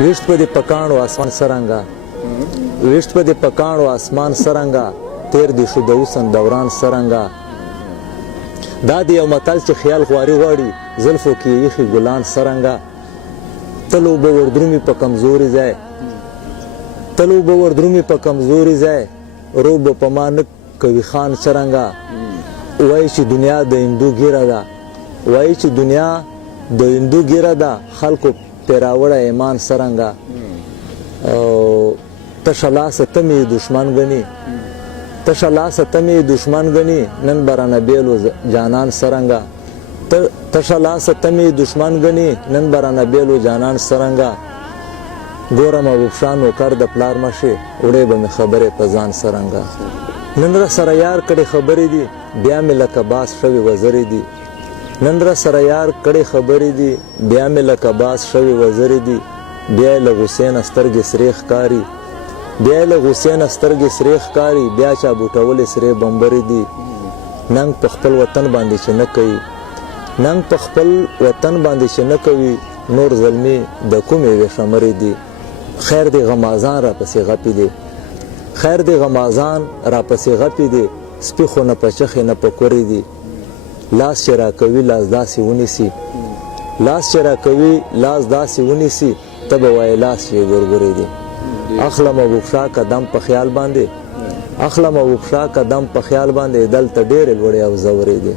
ویشت په دې پکاڼو اسمان سرنګه ویشت په دې پکاڼو اسمان سرنګه تیر دې شو د حسن دوران سرنګه دا د یو متل چې خیال خواري غواړي زلفو کې یخي ګلان سرنګه تلو به وردرومي په کمزوري ځای تلو به وردرومي په کمزوري ځای رو به په ما نه کوي خان سرنګه وایي چې دنیا د هندو ګیره ده وایي چې دنیا د هندو ګیره ده خلکو پیراوړه ایمان سرنګه تشه لاسه ته مې دشمن ګڼي تشه لاسه ته مې دشمن ګڼي نن به رانه بیلو جانان سرنګه تشه لاسه ته مې دشمن ګڼي نن به رانه بیلو جانان سرنګه ګورم ابوبشا نوکر د پلار مشي وړې به مې خبرې په ځان سرنګه نن را سره یار کړې خبرې دي بیا مې لکه باس شوي وزرې دي نن را سره یار کړې خبرې دي بیا مې لکه باس شوي وزرې دي بیا یې له غوسې نه سترګې سرې ښکاري بیا یې له غوسې نه سترګې سرې ښکاري بیا چا بوټولې سرې بمبرې دي ننګ په خپل وطن باندې چې نه کوي ننګ په خپل وطن باندې چې نه کوي نور زلمي د کومې وې شمرې دي خیر دی غمازان را پسې غپې دي خیر دی غمازان را پسې غپې دي سپي خو نه په چخې نه په کورې دي لاس چې را کوي لاس داسې ونیسي لاس چې را کوي لاس داسې ونیسي ته به وایې لاس چې ګورګورې دي اخلم ابوبشا قدم په خیال باندې اخلم ابوبشا قدم په خیال باندې دلته ډېرې لوړې او زورې دي